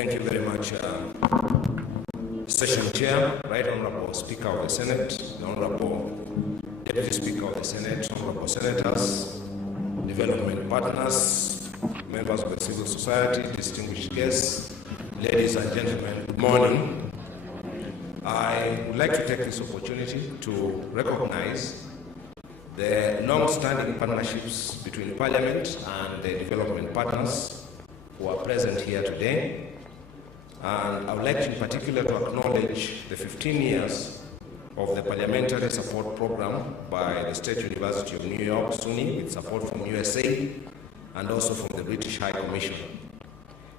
Thank you very much, Session Chair, Right Honorable Speaker of the Senate, the Honorable Deputy Speaker of the Senate, Honorable Senators, development partners, members of the civil society, distinguished guests, ladies and gentlemen, good morning. I would like to take this opportunity to recognize the long-standing partnerships between Parliament and the development partners who are present here today. And I would like in particular to acknowledge the 15 years of the Parliamentary Support Program by the State University of New York, SUNY, with support from USA and also from the British High Commission.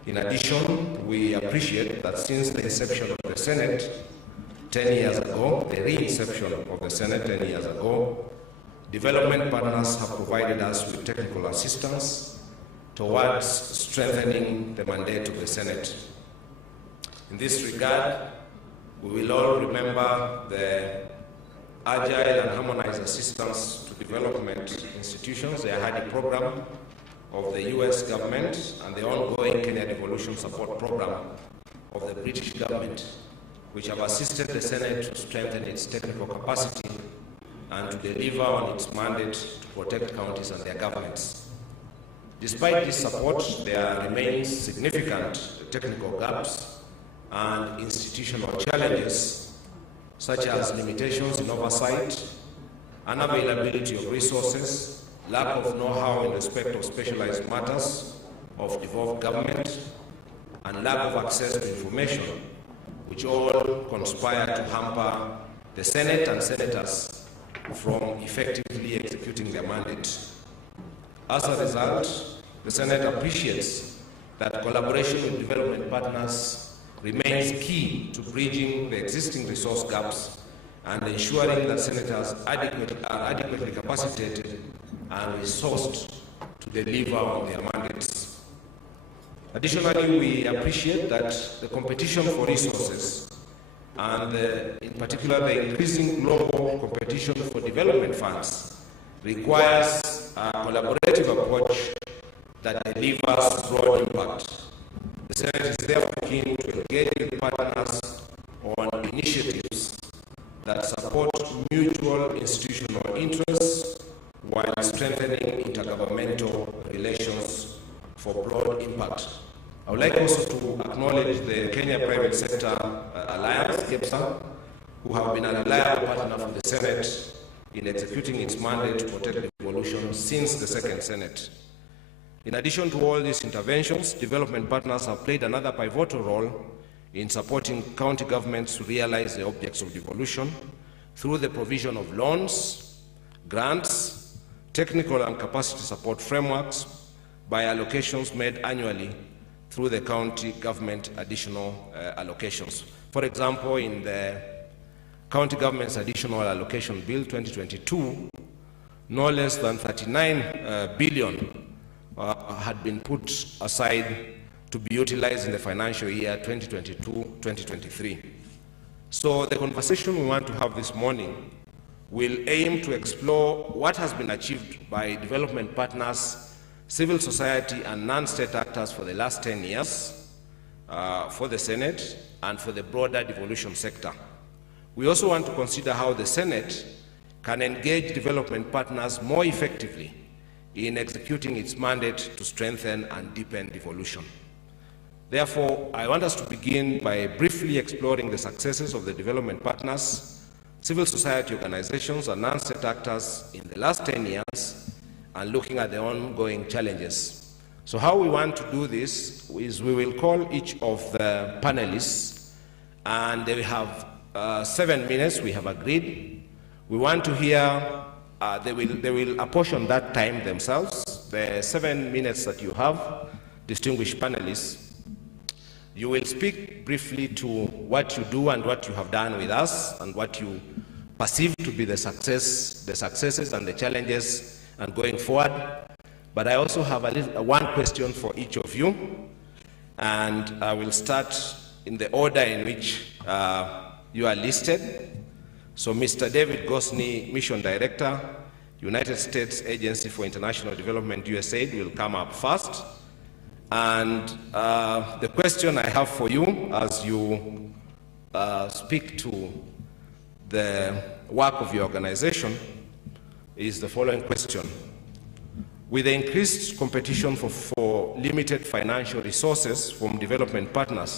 In addition, we appreciate that since the inception of the Senate 10 years ago, the re-inception of the Senate 10 years ago, development partners have provided us with technical assistance towards strengthening the mandate of the Senate. In this regard, we will all remember the agile and harmonized assistance to development institutions, the AHADI program of the US government, and the ongoing Kenya Devolution Support Program of the British government, which have assisted the Senate to strengthen its technical capacity and to deliver on its mandate to protect counties and their governments. Despite this support, there remains significant technical gaps and institutional challenges, such as limitations in oversight, unavailability of resources, lack of know-how in respect of specialized matters of devolved government, and lack of access to information, which all conspire to hamper the Senate and senators from effectively executing their mandate. As a result, the Senate appreciates that collaboration with development partners remains key to bridging the existing resource gaps and ensuring that senators are adequately capacitated and resourced to deliver on their mandates. Additionally, we appreciate that the competition for resources and in particular the increasing global competition for development funds requires a collaborative approach that delivers broad impact. The Senate is therefore keen to engage with partners on initiatives that support mutual institutional interests while strengthening intergovernmental relations for broad impact. I would like also to acknowledge the Kenya Private Sector Alliance, KEPSA, who have been a reliable partner for the Senate in executing its mandate to protect devolution since the second Senate. In addition to all these interventions, development partners have played another pivotal role in supporting county governments to realize the objects of devolution through the provision of loans, grants, technical and capacity support frameworks, by allocations made annually through the county government additional allocations. For example, in the County Government's Additional Allocation Bill 2022, no less than 39 billion had been put aside to be utilized in the financial year 2022-2023. So the conversation we want to have this morning will aim to explore what has been achieved by development partners, civil society and non-state actors for the last 10 years for the Senate and for the broader devolution sector. We also want to consider how the Senate can engage development partners more effectively in executing its mandate to strengthen and deepen devolution. Therefore, I want us to begin by briefly exploring the successes of the development partners, civil society organizations, and non-state actors in the last 10 years, and looking at the ongoing challenges. So how we want to do this is we will call each of the panelists, and they will have 7 minutes, we have agreed. We want to hear, they will apportion that time themselves, the 7 minutes that you have, distinguished panelists. You will speak briefly to what you do and what you have done with us and what you perceive to be the successes and the challenges and going forward. But I also have one question for each of you, and I will start in the order in which you are listed. So Mr. David Gosney, Mission Director, United States Agency for International Development, USAID, will come up first. And the question I have for you as you speak to the work of your organization is the following question. With the increased competition for limited financial resources from development partners,